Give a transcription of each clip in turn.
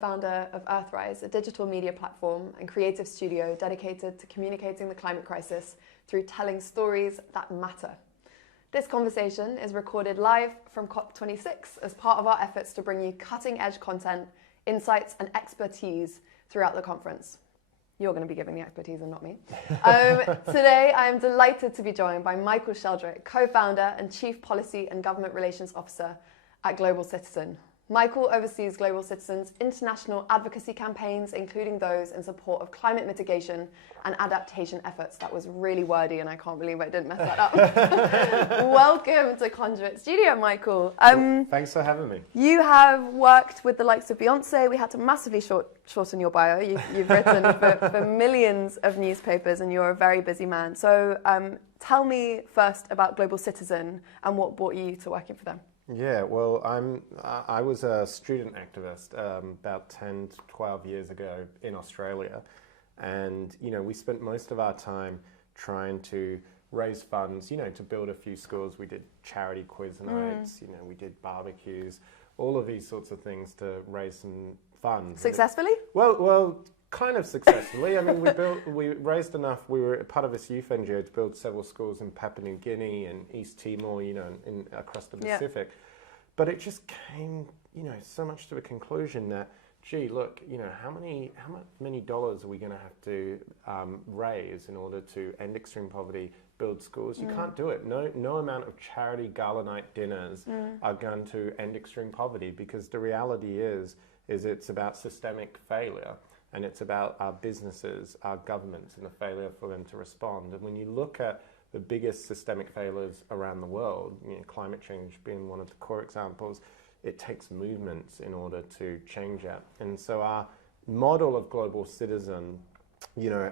Founder of Earthrise, a digital media platform and creative studio dedicated to communicating the climate crisis through telling stories that matter. This conversation is recorded live from COP26 as part of our efforts to bring you cutting-edge content, insights and expertise throughout the conference. You're going to be giving the expertise and not me. Today, I am delighted to be joined by Michael Sheldrick, co-founder and Chief Policy and Government Relations Officer at Global Citizen. Michael oversees Global Citizen's international advocacy campaigns, including those in support of climate mitigation and adaptation efforts. That was really wordy and I can't believe I didn't mess that up. Welcome to Conduit Studio, Michael. Thanks for having me. You have worked with the likes of Beyonce. We had to massively shorten your bio. You've written for millions of newspapers and you're a very busy man. So tell me first about Global Citizen and what brought you to working for them. Yeah, well, I was a student activist about 10 to 12 years ago in Australia, and we spent most of our time trying to raise funds, to build a few schools. We did charity quiz nights, we did barbecues, all of these sorts of things to raise some funds. Successfully? Well, kind of successfully. I mean, we raised enough. We were part of this youth NGO to build several schools in Papua New Guinea and East Timor, across the Pacific. But it just came, so much to a conclusion that, gee, look, how many dollars are we going to have to raise in order to end extreme poverty, build schools? You can't do it. No amount of charity gala night dinners are going to end extreme poverty, because the reality is it's about systemic failure. And it's about our businesses, our governments, and the failure for them to respond. And when you look at the biggest systemic failures around the world, climate change being one of the core examples, it takes movements in order to change that. And so our model of Global Citizen,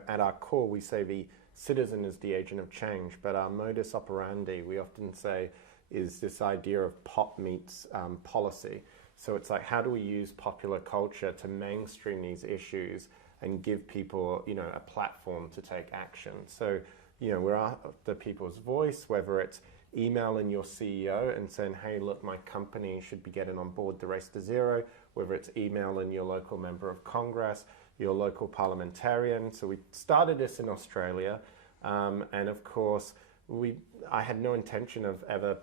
at our core, we say the citizen is the agent of change, but our modus operandi, we often say, is this idea of pop meets policy. So it's like, how do we use popular culture to mainstream these issues and give people, a platform to take action? So, we're after people's voice, whether it's emailing your CEO and saying, hey, look, my company should be getting on board the race to zero, whether it's emailing your local member of Congress, your local parliamentarian. So we started this in Australia. And of course, I had no intention of ever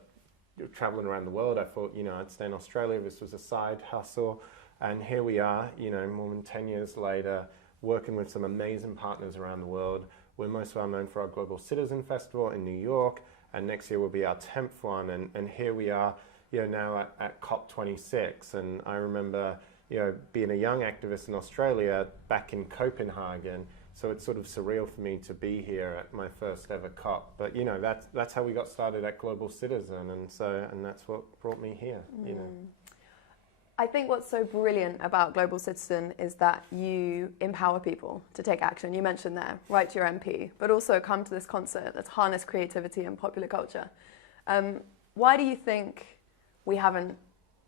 traveling around the world. I thought, I'd stay in Australia. This was a side hustle. And here we are, more than 10 years later, working with some amazing partners around the world. We're most well known for our Global Citizen Festival in New York. And next year will be our 10th one. And here we are, now at COP26. And I remember, being a young activist in Australia back in Copenhagen. So it's sort of surreal for me to be here at my first ever COP. But that's how we got started at Global Citizen, and that's what brought me here. I think what's so brilliant about Global Citizen is that you empower people to take action. You mentioned there, write to your MP, but also come to this concert that's harness creativity and popular culture. Why do you think we haven't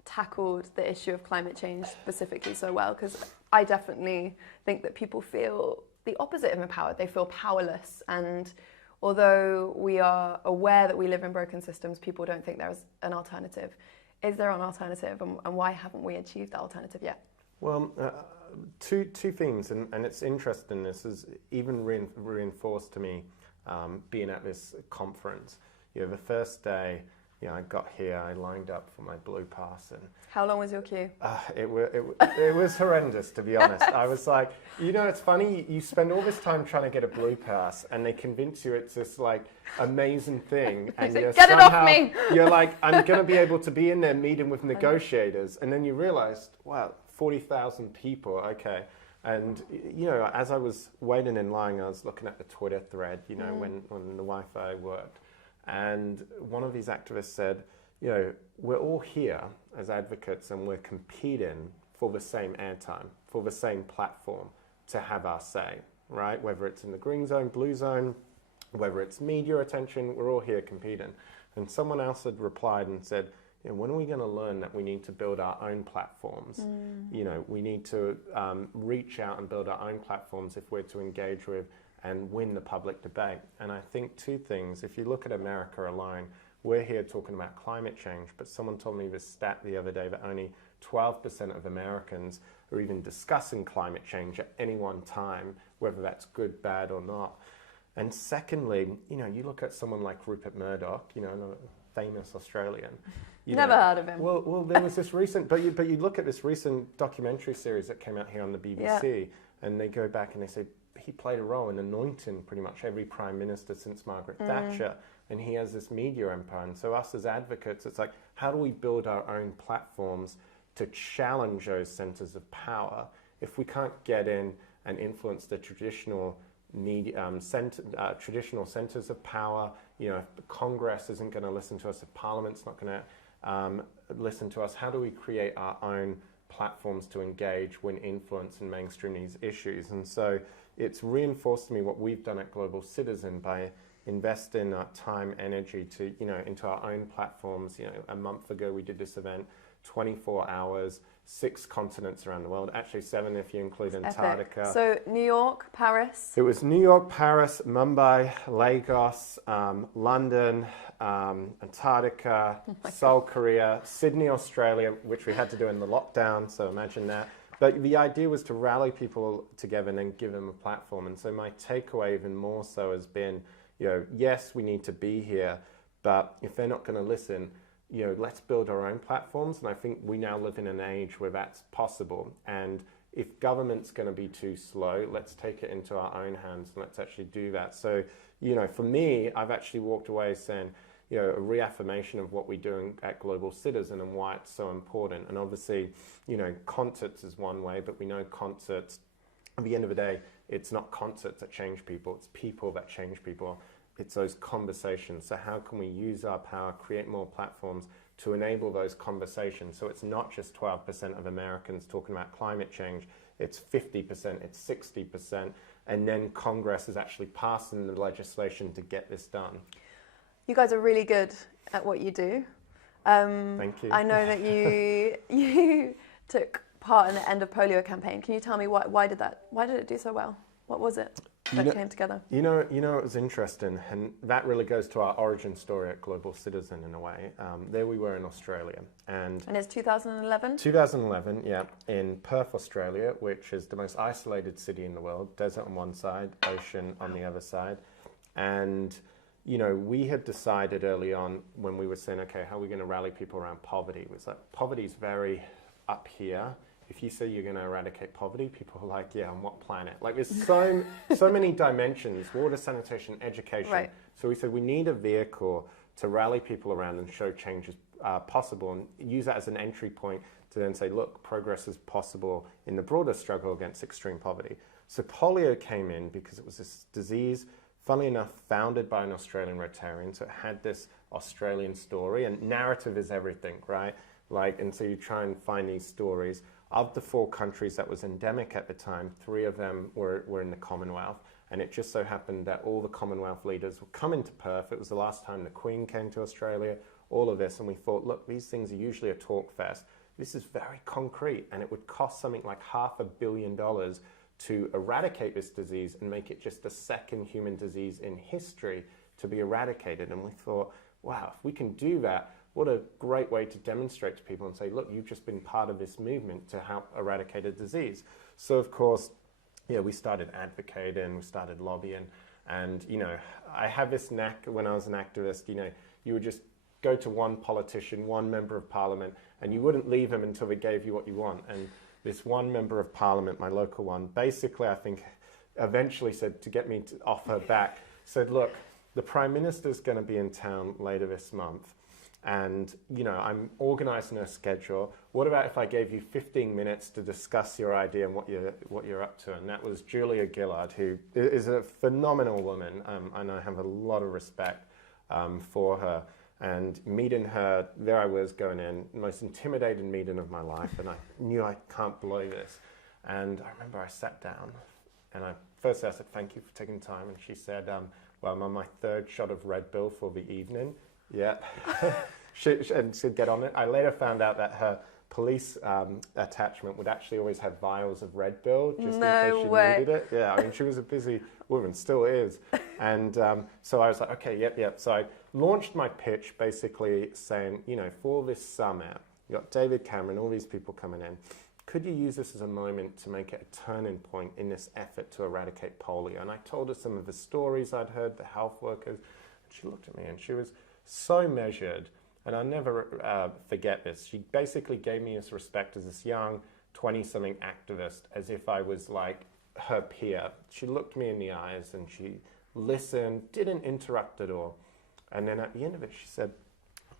tackled the issue of climate change specifically so well? Because I definitely think that people feel the opposite of empowered. They feel powerless, and although we are aware that we live in broken systems, people don't think there's an alternative. Is there an alternative, and why haven't we achieved that alternative yet? Well, two themes, and it's interesting. This is even reinforced to me being at this conference. The first day, I got here, I lined up for my blue pass, and how long was your queue? It was horrendous, to be honest. I was like, it's funny, you spend all this time trying to get a blue pass, and they convince you it's this amazing thing, and get it off me. You're like, I'm going to be able to be in there meeting with negotiators, and then you realize, wow, 40,000 people, okay. And as I was waiting in line, I was looking at the Twitter thread, when the Wi-Fi worked. And one of these activists said, we're all here as advocates and we're competing for the same airtime, for the same platform to have our say, right? Whether it's in the green zone, blue zone, whether it's media attention, we're all here competing. And someone else had replied and said, when are we going to learn that we need to build our own platforms? We need to reach out and build our own platforms if we're to engage with and win the public debate. And I think two things. If you look at America alone, we're here talking about climate change, but someone told me this stat the other day that only 12% of Americans are even discussing climate change at any one time, whether that's good, bad, or not. And secondly, you look at someone like Rupert Murdoch, a famous Australian. Never heard of him. Well, there was this recent, but you look at this recent documentary series that came out here on the BBC, and they go back and they say he played a role in anointing pretty much every prime minister since Margaret Thatcher, and he has this media empire. And so us as advocates, it's like, how do we build our own platforms to challenge those centers of power if we can't get in and influence the traditional traditional centers of power? If Congress isn't going to listen to us, if Parliament's not going to listen to us, how do we create our own platforms to engage, win influence, and mainstream these issues? And so it's reinforced to me what we've done at Global Citizen by investing our time, energy to into our own platforms. A month ago we did this event, 24 hours, 6 continents around the world, actually 7 if you include Antarctica. Epic. So New York, Paris? It was New York, Paris, Mumbai, Lagos, London, Antarctica, Seoul, Korea, Sydney, Australia, which we had to do in the lockdown, so imagine that. But the idea was to rally people together and then give them a platform. And so my takeaway even more so has been, yes, we need to be here, but if they're not going to listen, let's build our own platforms. And I think we now live in an age where that's possible. And if government's going to be too slow, let's take it into our own hands and let's actually do that. So, for me, I've actually walked away saying, a reaffirmation of what we're doing at Global Citizen and why it's so important. And obviously, concerts is one way, but we know concerts, at the end of the day, it's not concerts that change people, it's people that change people. It's those conversations. So how can we use our power, create more platforms to enable those conversations? So it's not just 12% of Americans talking about climate change, it's 50%, it's 60%, and then Congress is actually passing the legislation to get this done. You guys are really good at what you do. Thank you. I know that you took part in the End of Polio campaign. Can you tell me why did it do so well? What was it that came together? It was interesting, and that really goes to our origin story at Global Citizen in a way. There we were in Australia. And it's 2011? 2011, yeah, in Perth, Australia, which is the most isolated city in the world, desert on one side, ocean on the other side. And we had decided early on when we were saying, okay, how are we going to rally people around poverty? It was like, poverty is very up here. If you say you're going to eradicate poverty, people are like, yeah, on what planet? Like there's so many dimensions, water, sanitation, education. Right. So we said we need a vehicle to rally people around and show change is possible and use that as an entry point to then say, look, progress is possible in the broader struggle against extreme poverty. So polio came in because it was this disease, funnily enough, founded by an Australian Rotarian. So it had this Australian story, and narrative is everything, right? And so you try and find these stories. Of the 4 countries that was endemic at the time, 3 of them were in the Commonwealth. And it just so happened that all the Commonwealth leaders were coming to Perth. It was the last time the Queen came to Australia, all of this. And we thought, look, these things are usually a talk fest. This is very concrete, and it would cost something like $500 million to eradicate this disease and make it just the second human disease in history to be eradicated. And we thought, wow, if we can do that, what a great way to demonstrate to people and say, look, you've just been part of this movement to help eradicate a disease. So of course, we started advocating, we started lobbying, and I have this knack when I was an activist, you would just go to one politician, one member of parliament, and you wouldn't leave him until they gave you what you want. And this one member of parliament, my local one, basically I think eventually said, to get me off her back, said, look, the Prime Minister's going to be in town later this month. And, I'm organising a schedule. What about if I gave you 15 minutes to discuss your idea and what you're up to? And that was Julia Gillard, who is a phenomenal woman, and I have a lot of respect for her. And meeting her, there I was going in, the most intimidating meeting of my life, and I knew I can't blow this. And I remember I sat down, and firstly I said, thank you for taking time. And she said, well, I'm on my 3rd shot of Red Bull for the evening. Yeah. And she'd get on it. I later found out that her police attachment would actually always have vials of Red Bull just in case she needed it. Yeah, I mean, she was a busy woman, still is. And so I was like, okay, yep. So I launched my pitch basically saying, for this summit, you got David Cameron, all these people coming in, could you use this as a moment to make it a turning point in this effort to eradicate polio? And I told her some of the stories I'd heard, the health workers. And she looked at me and she was so measured. And I'll never forget this. She basically gave me this respect as this young 20-something activist, as if I was like her peer. She looked me in the eyes and she listened, didn't interrupt at all. And then at the end of it, she said,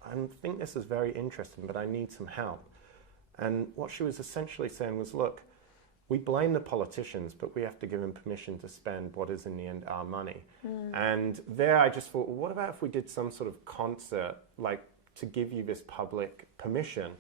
I think this is very interesting, but I need some help. And what she was essentially saying was, look, we blame the politicians, but we have to give them permission to spend what is in the end our money. And there I just thought, well, what about if we did some sort of concert, like to give you this public permission?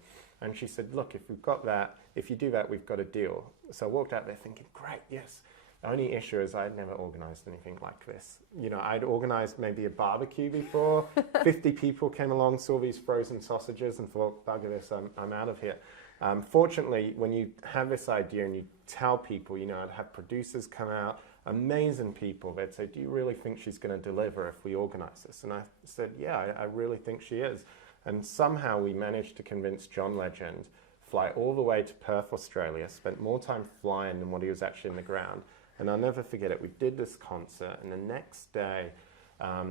And she said, look, if we've got that, if you do that, we've got a deal. So I walked out there thinking, great, yes. The only issue is I'd never organized anything like this. You know, I'd organized maybe a barbecue before. 50 people came along, saw these frozen sausages and thought, bugger this, I'm out of here. Fortunately, when you have this idea and you tell people, you know, I'd have producers come out, amazing people. They'd say, do you really think she's going to deliver if we organize this? And I said, yeah, I really think she is. And somehow we managed to convince John Legend, fly all the way to Perth, Australia, spent more time flying than what he was actually in the ground. And I'll never forget it. We did this concert, and the next day,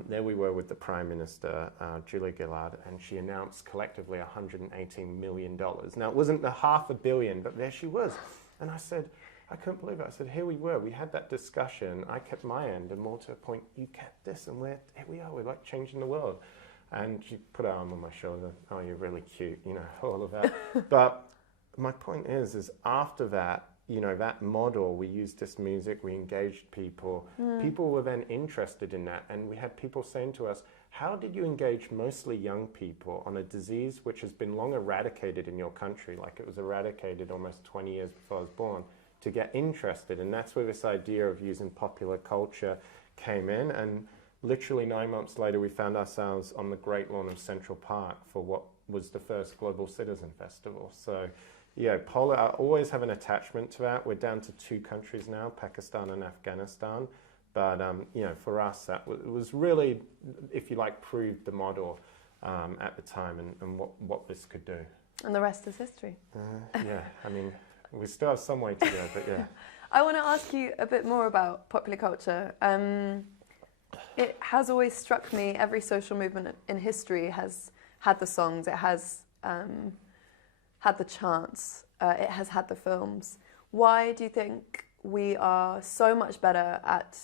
there we were with the Prime Minister, Julia Gillard, and she announced collectively $118 million. Now, it wasn't the $500 million, but there she was. And I said, I couldn't believe it. I said, here we were. We had that discussion. I kept my end, and more to a point, you kept this, and here we are. We're like changing the world. And she put her arm on my shoulder. Oh, you're really cute, you know, all of that. But my point is after that, you know, that model, we used this music, we engaged people. People were then interested in that. And we had people saying to us, how did you engage mostly young people on a disease which has been long eradicated in your country, like it was eradicated almost 20 years before I was born, to get interested? And that's where this idea of using popular culture came in. And literally 9 months later, we found ourselves on the Great Lawn of Central Park for what was the first Global Citizen Festival. So, yeah, polio, I always have an attachment to that. We're down to 2 countries now, Pakistan and Afghanistan. But, you know, for us, it was really, if you like, proved the model at the time and what this could do. And the rest is history. Yeah, I mean, we still have some way to go, but yeah. I want to ask you a bit more about popular culture. It has always struck me, every social movement in history has had the songs, it has had the chants, it has had the films. Why do you think we are so much better at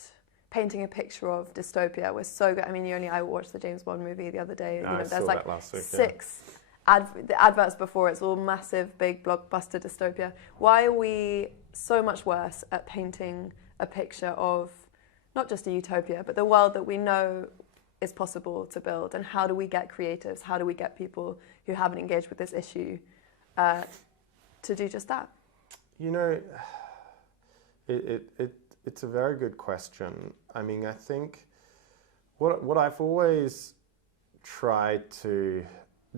painting a picture of dystopia? We're so good. I mean, I watched the James Bond movie the other day. No, there's like last week, 6 the adverts before, it's all massive, big, blockbuster dystopia. Why are we so much worse at painting a picture of not just a utopia, but the world that we know is possible to build? And how do we get creatives? How do we get people who haven't engaged with this issue to do just that? You know, it's a very good question. I mean, I think what I've always tried to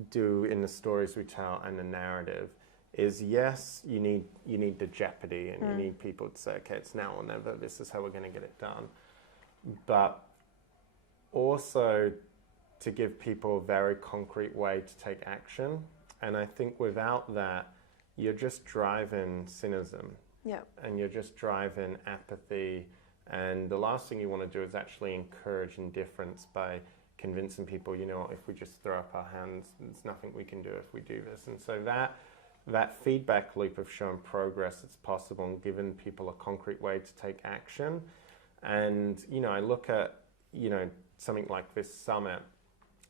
do in the stories we tell and the narrative is, yes, you need the jeopardy and you need people to say, okay, it's now or never, this is how we're going to get it done. But also to give people a very concrete way to take action. And I think without that, you're just driving cynicism. Yeah. And you're just driving apathy. And the last thing you want to do is actually encourage indifference by convincing people, you know, if we just throw up our hands, there's nothing we can do if we do this. And so that feedback loop of showing progress that's possible and giving people a concrete way to take action. And, you know, I look at, you know, something like this summit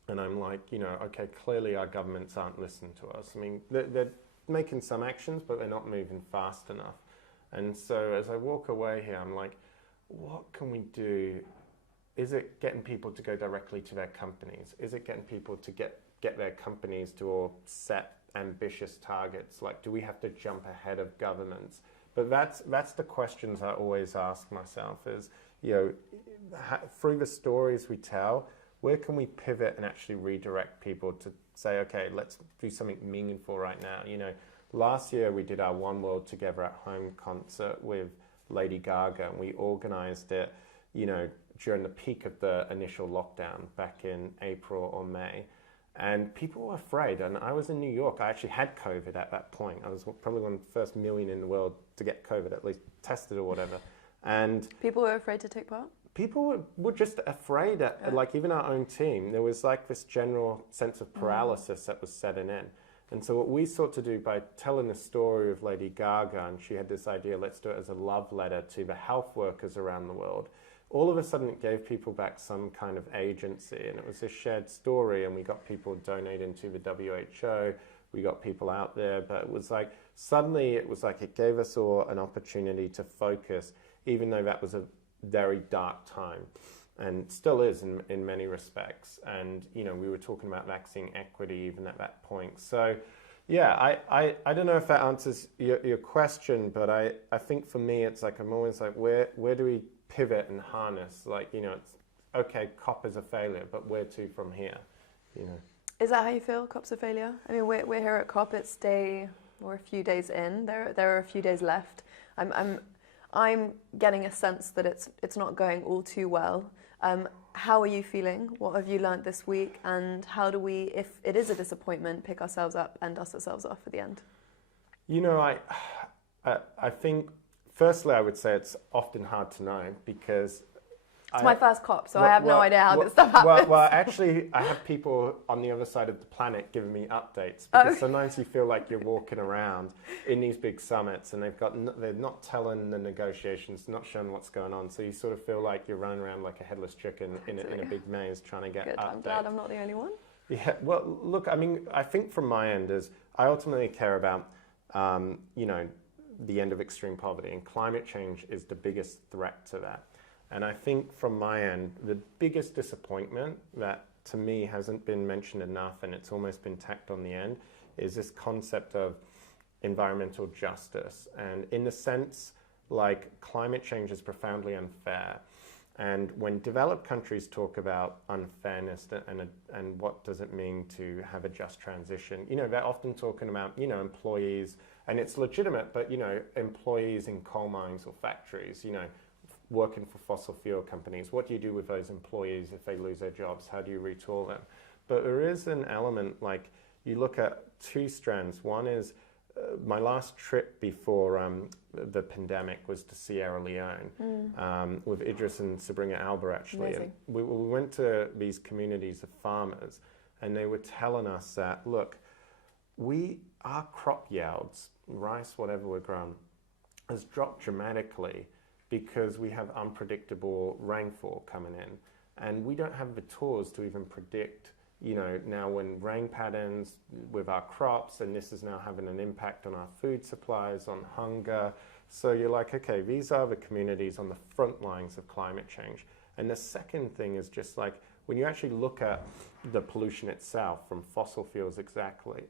and I'm like, you know, okay, clearly our governments aren't listening to us. I mean, they're making some actions, but they're not moving fast enough. And so as I walk away here, I'm like, what can we do? Is it getting people to go directly to their companies? Is it getting people to get their companies to all set ambitious targets? Like, do we have to jump ahead of governments? But that's the questions I always ask myself is, you know, through the stories we tell, where can we pivot and actually redirect people to say, okay, let's do something meaningful right now? You know, last year we did our One World Together at Home concert with Lady Gaga, and we organized it, you know, during the peak of the initial lockdown back in April or May. And people were afraid. And I was in New York. I actually had COVID at that point. I was probably one of the first million in the world to get COVID, at least tested or whatever. And people were afraid to take part? People were just afraid. Like even our own team, there was like this general sense of paralysis that was setting in. And so what we sought to do by telling the story of Lady Gaga, and she had this idea, let's do it as a love letter to the health workers around the world. All of a sudden it gave people back some kind of agency, and it was a shared story, and we got people donating to the WHO, we got people out there, but it was like, suddenly it was like it gave us all an opportunity to focus, even though that was a very dark time, and still is in many respects. And, you know, we were talking about vaccine equity even at that point. So, yeah, I don't know if that answers your question, but I think for me, it's like, I'm always like, where do we pivot and harness? Like, you know, it's okay, COP is a failure, but where to from here, you know? Is that how you feel, COP's a failure? I mean, we're here at COP, it's a few days in, there are a few days left. I'm getting a sense that it's not going all too well. How are you feeling? What have you learned this week? And how do we, if it is a disappointment, pick ourselves up and dust ourselves off at the end? You know, I think, firstly, I would say it's often hard to know because... It's my first COP, so I have no idea how this stuff happens. Well, actually, I have people on the other side of the planet giving me updates because sometimes you feel like you're walking around in these big summits and they're not telling the negotiations, not showing what's going on. So you sort of feel like you're running around like a headless chicken in a big maze trying to get updates. I'm glad I'm not the only one. Yeah, well, look, I mean, I think from my end is I ultimately care about, you know, the end of extreme poverty, and climate change is the biggest threat to that. And I think from my end, the biggest disappointment that to me hasn't been mentioned enough, and it's almost been tacked on the end, is this concept of environmental justice. And in the sense, like, climate change is profoundly unfair. And when developed countries talk about unfairness and what does it mean to have a just transition, you know, they're often talking about, you know, employees, and it's legitimate, but, you know, employees in coal mines or factories, you know, working for fossil fuel companies. What do you do with those employees if they lose their jobs? How do you retool them? But there is an element, like, you look at two strands. One is my last trip before the pandemic was to Sierra Leone with Idris and Sabrina Alba, actually. And we went to these communities of farmers, and they were telling us that, look, our crop yields, rice, whatever we're growing, has dropped dramatically because we have unpredictable rainfall coming in. And we don't have the tools to even predict, you know, now when rain patterns with our crops, and this is now having an impact on our food supplies, on hunger. So you're like, okay, these are the communities on the front lines of climate change. And the second thing is just like, when you actually look at the pollution itself from fossil fuels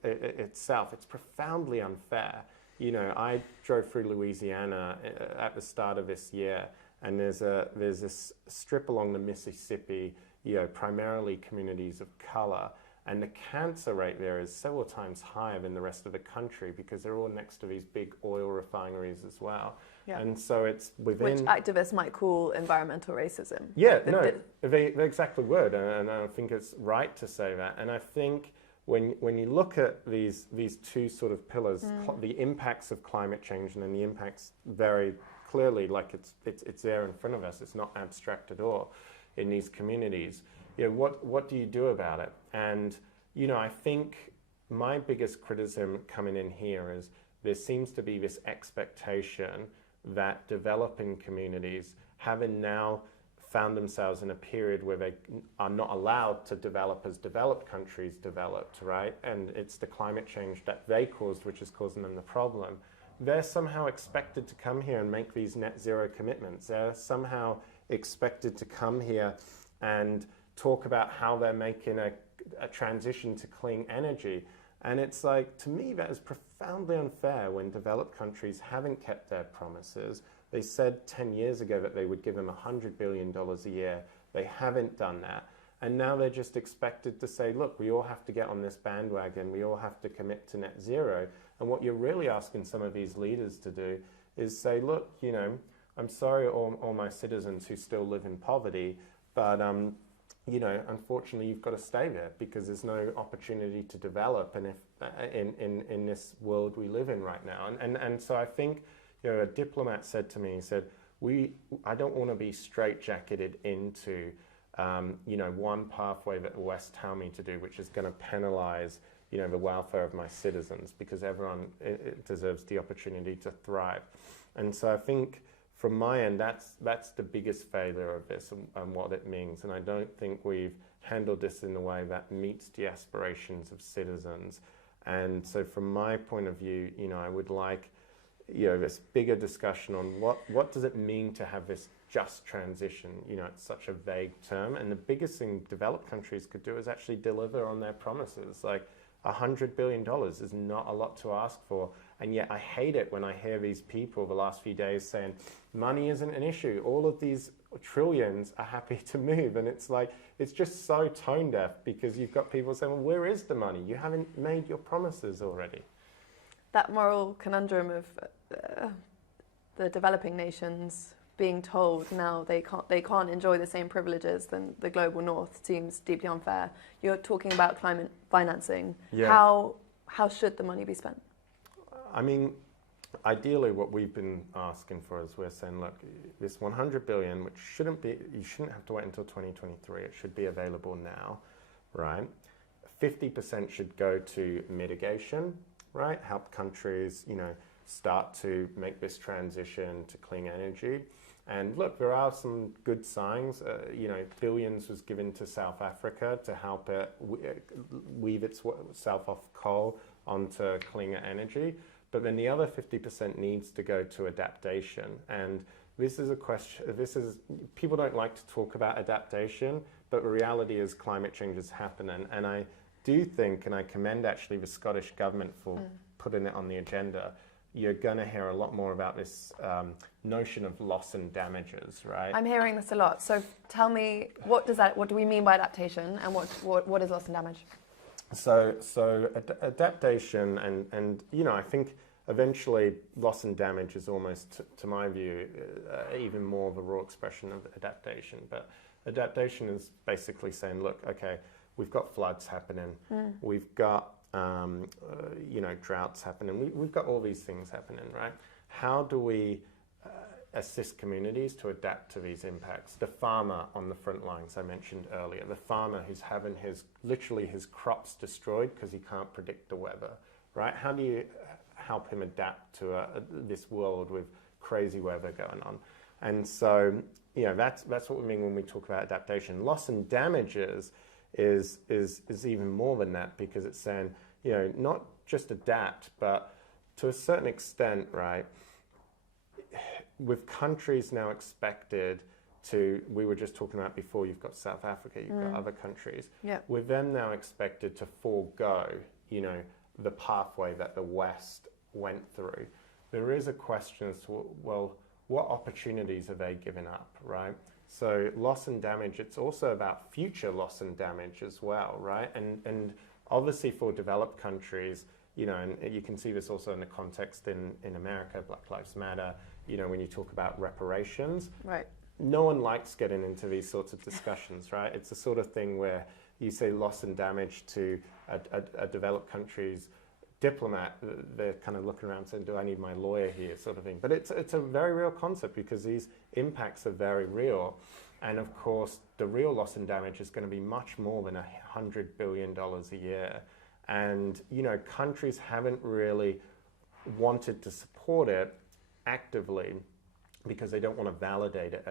itself, it's profoundly unfair. You know, I drove through Louisiana at the start of this year, and there's this strip along the Mississippi, you know, primarily communities of color, and the cancer rate there is several times higher than the rest of the country because they're all next to these big oil refineries as well. Yeah. And so it's within... Which activists might call environmental racism. Yeah, they exactly would, and I think it's right to say that. And I think when you look at these two sort of pillars, the impacts of climate change, and then the impacts very clearly, like it's there in front of us. It's not abstract at all in these communities. You know, what do you do about it? And, you know, I think my biggest criticism coming in here is there seems to be this expectation that developing communities, having now found themselves in a period where they are not allowed to develop as developed countries developed, right? And it's the climate change that they caused which is causing them the problem. They're somehow expected to come here and make these net zero commitments. They're somehow expected to come here and talk about how they're making a transition to clean energy. And it's like, to me, that is profoundly unfair when developed countries haven't kept their promises. They said 10 years ago that they would give them $100 billion a year. They haven't done that. And now they're just expected to say, look, we all have to get on this bandwagon. We all have to commit to net zero. And what you're really asking some of these leaders to do is say, look, you know, I'm sorry all my citizens who still live in poverty, but unfortunately, you've got to stay there because there's no opportunity to develop, and if in this world we live in right now, and so I think, a diplomat said to me, he said, I don't want to be straitjacketed into, one pathway that the West tell me to do, which is going to penalize, the welfare of my citizens, because everyone deserves the opportunity to thrive. And so I think, from my end, that's the biggest failure of this and what it means. And I don't think we've handled this in a way that meets the aspirations of citizens. And so from my point of view, I would like, this bigger discussion on what does it mean to have this just transition. It's such a vague term. And the biggest thing developed countries could do is actually deliver on their promises. Like, $100 billion is not a lot to ask for. And yet I hate it when I hear these people the last few days saying, money isn't an issue. All of these trillions are happy to move. And it's like, it's just so tone deaf, because you've got people saying, well, where is the money? You haven't made your promises already. That moral conundrum of the developing nations being told now they can't enjoy the same privileges than the global north seems deeply unfair. You're talking about climate financing. Yeah. How should the money be spent? I mean, ideally what we've been asking for is, we're saying, look, this 100 billion, which you shouldn't have to wait until 2023, it should be available now, right? 50% should go to mitigation, right? Help countries, start to make this transition to clean energy. And look, there are some good signs. Billions was given to South Africa to help it weave itself off coal onto cleaner energy. But then the other 50% needs to go to adaptation. And this is a question, people don't like to talk about adaptation, but the reality is climate change is happening. And I do think, and I commend actually the Scottish government for putting it on the agenda, you're going to hear a lot more about this notion of loss and damages, right? I'm hearing this a lot. So tell me, what do we mean by adaptation, and what is loss and damage? So adaptation, and I think eventually loss and damage is almost, to my view, even more of a raw expression of adaptation. But adaptation is basically saying, look, okay, we've got floods happening, we've got droughts happening. We've got all these things happening, right? How do we assist communities to adapt to these impacts? The farmer on the front lines I mentioned earlier, the farmer who's having literally his crops destroyed because he can't predict the weather, right? How do you help him adapt to this world with crazy weather going on? And so, that's what we mean when we talk about adaptation. Loss and damages is even more than that, because it's saying, not just adapt, but to a certain extent, right, with countries now expected to, we were just talking about before, you've got South Africa, you've got other countries, with them now expected to forego, the pathway that the West went through. There is a question as to, well, what opportunities are they giving up, right? So loss and damage, it's also about future loss and damage as well, right? And obviously for developed countries, and you can see this also in the context in America, Black Lives Matter, when you talk about reparations. Right. No one likes getting into these sorts of discussions, right? It's the sort of thing where you say loss and damage to a developed country's diplomat, they're kind of looking around saying, do I need my lawyer here, sort of thing. But it's a very real concept, because these impacts are very real. And of course, the real loss and damage is going to be much more than $100 billion a year. And, countries haven't really wanted to support it actively, because they don't want to validate it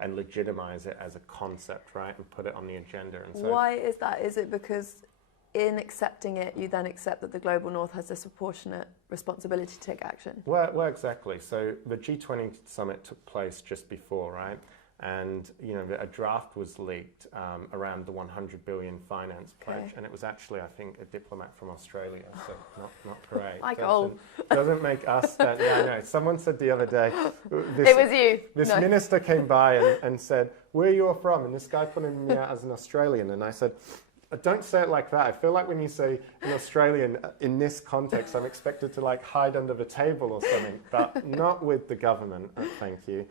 and legitimize it as a concept, right? And put it on the agenda. And so, why is that? Is it because in accepting it, you then accept that the global north has this proportionate responsibility to take action? Well, exactly. So the G20 summit took place just before, right? And a draft was leaked around the 100 billion finance pledge, and it was actually, I think, a diplomat from Australia, so not great. Doesn't make us that. Yeah, I know. Someone said the other day, it was you. This minister came by and said, "Where you're from?" And this guy put me out as an Australian, and I said, don't say it like that. I feel like when you say an Australian in this context, I'm expected to hide under the table or something, but not with the government. Thank you.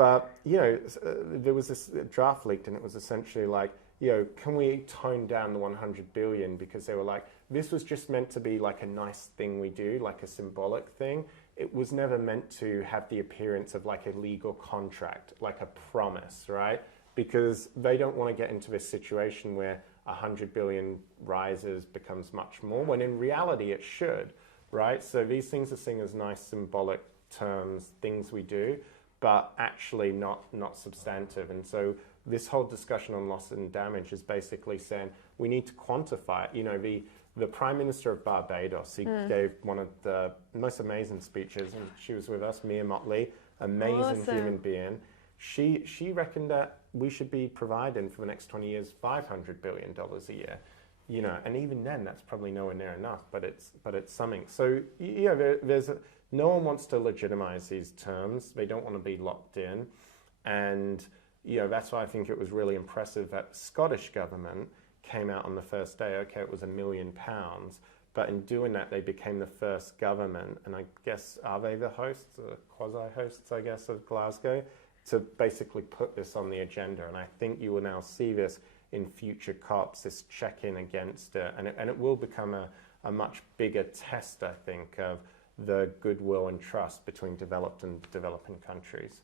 But, there was this draft leaked, and it was essentially like, can we tone down the 100 billion? Because they were like, this was just meant to be like a nice thing we do, like a symbolic thing. It was never meant to have the appearance of like a legal contract, like a promise, right? Because they don't want to get into this situation where 100 billion rises becomes much more, when in reality it should, right? So these things are seen as nice symbolic terms, things we do, but actually not substantive. And so this whole discussion on loss and damage is basically saying we need to quantify it. The Prime Minister of Barbados, he gave one of the most amazing speeches, and she was with us, Mia Motley, amazing human being. She reckoned that we should be providing for the next 20 years $500 billion a year. And even then, that's probably nowhere near enough, but it's something. So no one wants to legitimize these terms. They don't want to be locked in, and that's why I think it was really impressive that the Scottish government came out on the first day. Okay, it was £1 million, but in doing that, they became the first government, and I guess are they the hosts, or quasi-hosts, I guess, of Glasgow, to basically put this on the agenda. And I think you will now see this in future COPs, this check-in against it, and it will become a much bigger test, I think, of the goodwill and trust between developed and developing countries.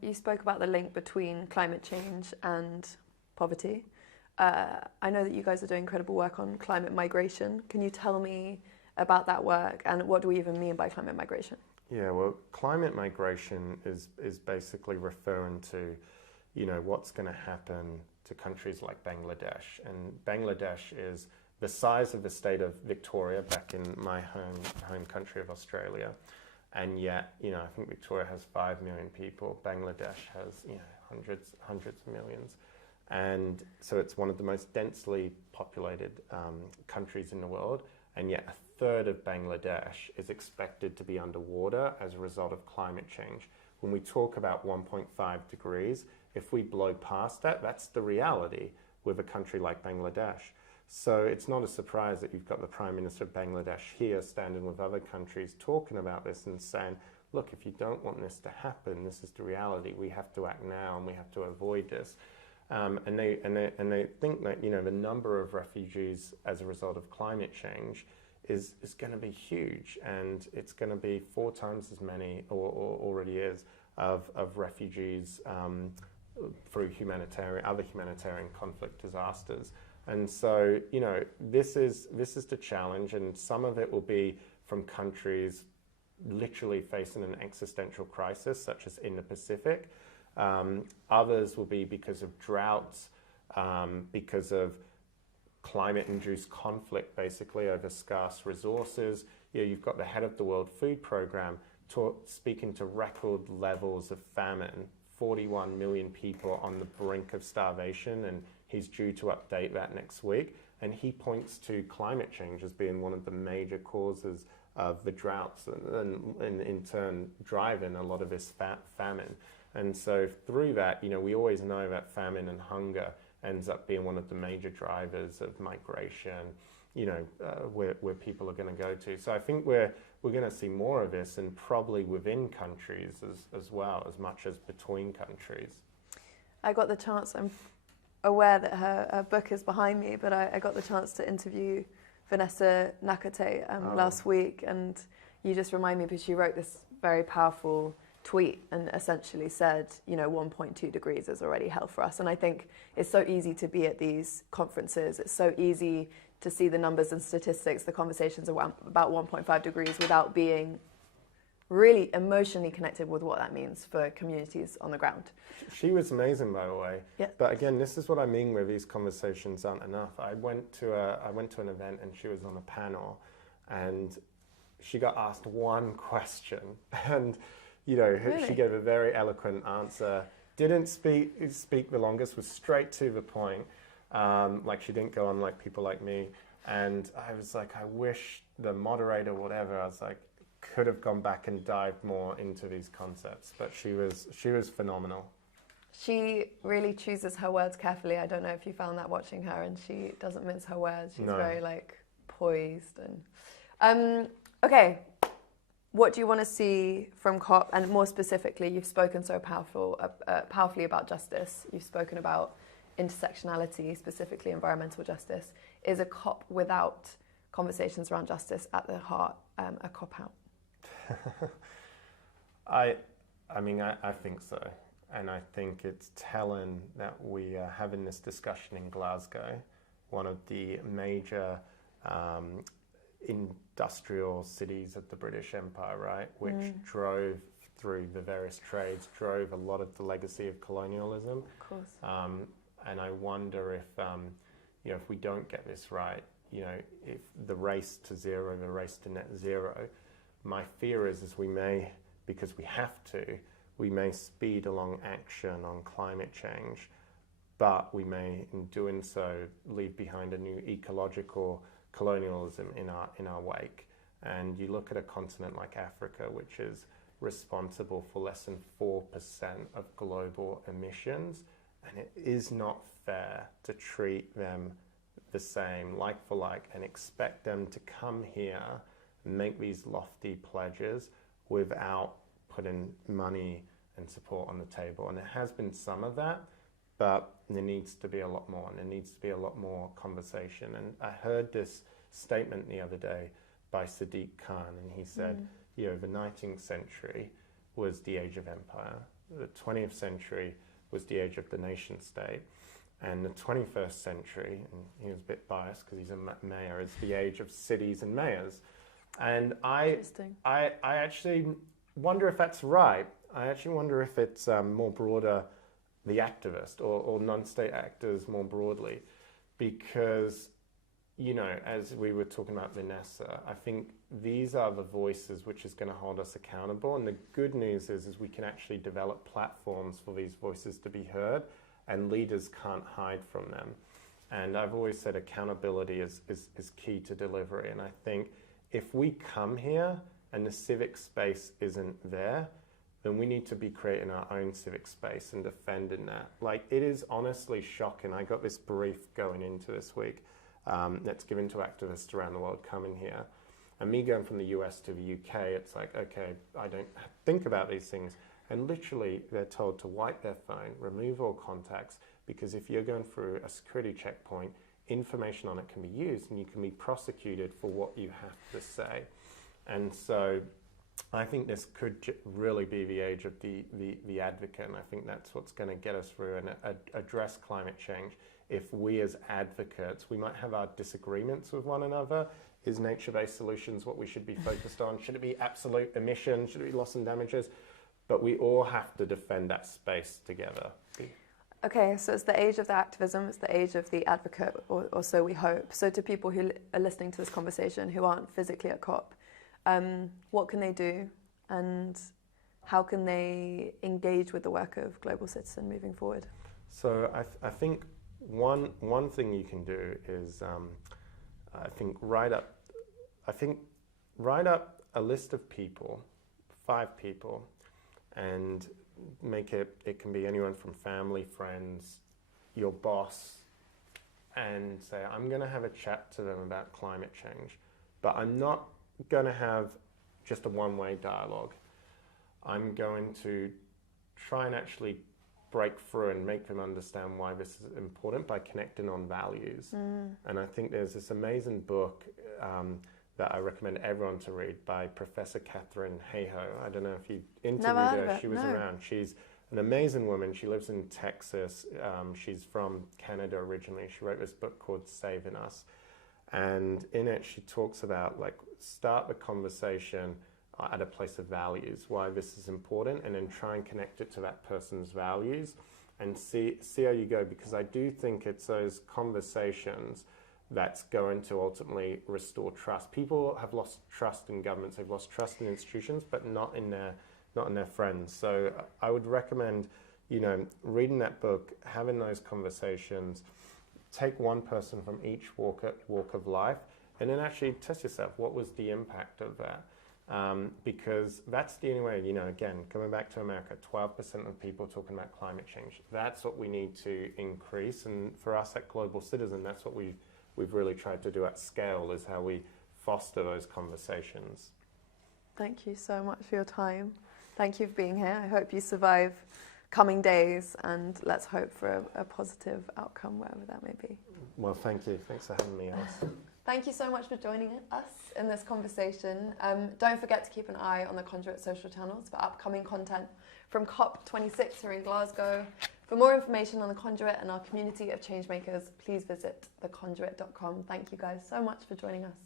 You spoke about the link between climate change and poverty. I know that you guys are doing incredible work on climate migration. Can you tell me about that work, and what do we even mean by climate migration? Yeah, well, climate migration is basically referring to, what's going to happen to countries like Bangladesh. And Bangladesh is the size of the state of Victoria, back in my home country of Australia. And yet, I think Victoria has 5 million people. Bangladesh has, hundreds of millions. And so it's one of the most densely populated countries in the world. And yet a third of Bangladesh is expected to be underwater as a result of climate change. When we talk about 1.5 degrees, if we blow past that, that's the reality with a country like Bangladesh. So it's not a surprise that you've got the Prime Minister of Bangladesh here standing with other countries talking about this and saying, look, if you don't want this to happen, this is the reality. We have to act now, and we have to avoid this. And they think that, the number of refugees as a result of climate change is going to be huge, and it's going to be 4 times as many, or already is, of refugees through other humanitarian conflict disasters. And so, this is the challenge, and some of it will be from countries literally facing an existential crisis, such as in the Pacific. Others will be because of droughts, because of climate-induced conflict, basically, over scarce resources. You've got the head of the World Food Programme speaking to record levels of famine, 41 million people on the brink of starvation, and he's due to update that next week. And he points to climate change as being one of the major causes of the droughts, and in turn driving a lot of this famine. And so through that, we always know that famine and hunger ends up being one of the major drivers of migration, where people are going to go to. So I think we're going to see more of this, and probably within countries as well, as much as between countries. I got the chance, I'm aware that her book is behind me, but I got the chance to interview Vanessa Nakate last week, and you just remind me, because she wrote this very powerful tweet and essentially said, 1.2 degrees is already hell for us. And I think it's so easy to be at these conferences. It's so easy to see the numbers and statistics, the conversations about 1.5 degrees, without being really emotionally connected with what that means for communities on the ground. She was amazing, by the way. Yeah. But again, this is what I mean where these conversations aren't enough. I went to an event, and she was on a panel, and she got asked one question, and really? She gave a very eloquent answer. Didn't speak the longest, was straight to the point. Like, she didn't go on like people like me. And I was like, I wish the moderator, whatever, I was like, could have gone back and dived more into these concepts. But she was phenomenal. She really chooses her words carefully. I don't know if you found that watching her, and she doesn't mince her words. She's very poised and okay. what do you want to see from COP? And more specifically, you've spoken so powerfully about justice. You've spoken about intersectionality, specifically environmental justice. Is a COP without conversations around justice at the heart a cop-out? I think so. And I think it's telling that we are having this discussion in Glasgow, one of the major industrial cities of the British Empire, right, which drove through the various trades, drove a lot of the legacy of colonialism. Of course. And I wonder if we don't get this right, if the race to zero, the race to net zero, my fear is we may, because we have to, we may speed along action on climate change, but we may, in doing so, leave behind a new ecological colonialism in our wake. And you look at a continent like Africa, which is responsible for less than 4% of global emissions, and it is not fair to treat them the same, like for like, and expect them to come here and make these lofty pledges without putting money and support on the table. And there has been some of that, but there needs to be a lot more, and there needs to be a lot more conversation. And I heard this statement the other day by Sadiq Khan, and he said, the 19th century was the age of empire, the 20th century was the age of the nation state, and the 21st century, and he was a bit biased because he's a mayor, is the age of cities and mayors. And I actually wonder if that's right. I actually wonder if it's more broader, the activist or non-state actors more broadly, because, as we were talking about Vanessa, I think these are the voices which is going to hold us accountable. And the good news is we can actually develop platforms for these voices to be heard, and leaders can't hide from them. And I've always said accountability is key to delivery. And I think if we come here and the civic space isn't there, then we need to be creating our own civic space and defending that. Like, it is honestly shocking. I got this brief going into this week that's given to activists around the world coming here. And me going from the US to the UK, it's like, okay, I don't think about these things. And literally, they're told to wipe their phone, remove all contacts, because if you're going through a security checkpoint, information on it can be used and you can be prosecuted for what you have to say. And so I think this could really be the age of the advocate, and I think that's what's going to get us through and address climate change. If we as advocates, we might have our disagreements with one another. Is nature-based solutions what we should be focused on? Should it be absolute emissions? Should it be loss and damages? But we all have to defend that space together. Okay, so it's the age of the activism, it's the age of the advocate, or so we hope. So to people who are listening to this conversation who aren't physically at COP, what can they do, and how can they engage with the work of Global Citizen moving forward? So I think one thing you can do is write up a list of people, 5 people, and make it can be anyone from family, friends, your boss, and say, I'm going to have a chat to them about climate change, but I'm not going to have just a one-way dialogue. I'm going to try and actually break through and make them understand why this is important by connecting on values. And I think there's this amazing book that I recommend everyone to read by Professor Catherine Hayhoe. I don't know if you interviewed her. She was around. She's an amazing woman. She lives in Texas. She's from Canada originally. She wrote this book called Saving Us. And in it, she talks about, like, start the conversation at a place of values, why this is important, and then try and connect it to that person's values and see how you go. Because I do think it's those conversations that's going to ultimately restore trust. People have lost trust in governments, they've lost trust in institutions, but not in their friends. So I would recommend, reading that book, having those conversations, take one person from each walk of life, and then actually test yourself, what was the impact of that? Because that's the only way, again, coming back to America, 12% of people talking about climate change. That's what we need to increase. And for us at Global Citizen, that's what we've really tried to do at scale, is how we foster those conversations. Thank you so much for your time. Thank you for being here. I hope you survive coming days, and let's hope for a positive outcome, wherever that may be. Well, thank you. Thanks for having me, Alice. Thank you so much for joining us in this conversation. Don't forget to keep an eye on the Conduit social channels for upcoming content from COP26 here in Glasgow. For more information on the Conduit and our community of changemakers, please visit theconduit.com. Thank you guys so much for joining us.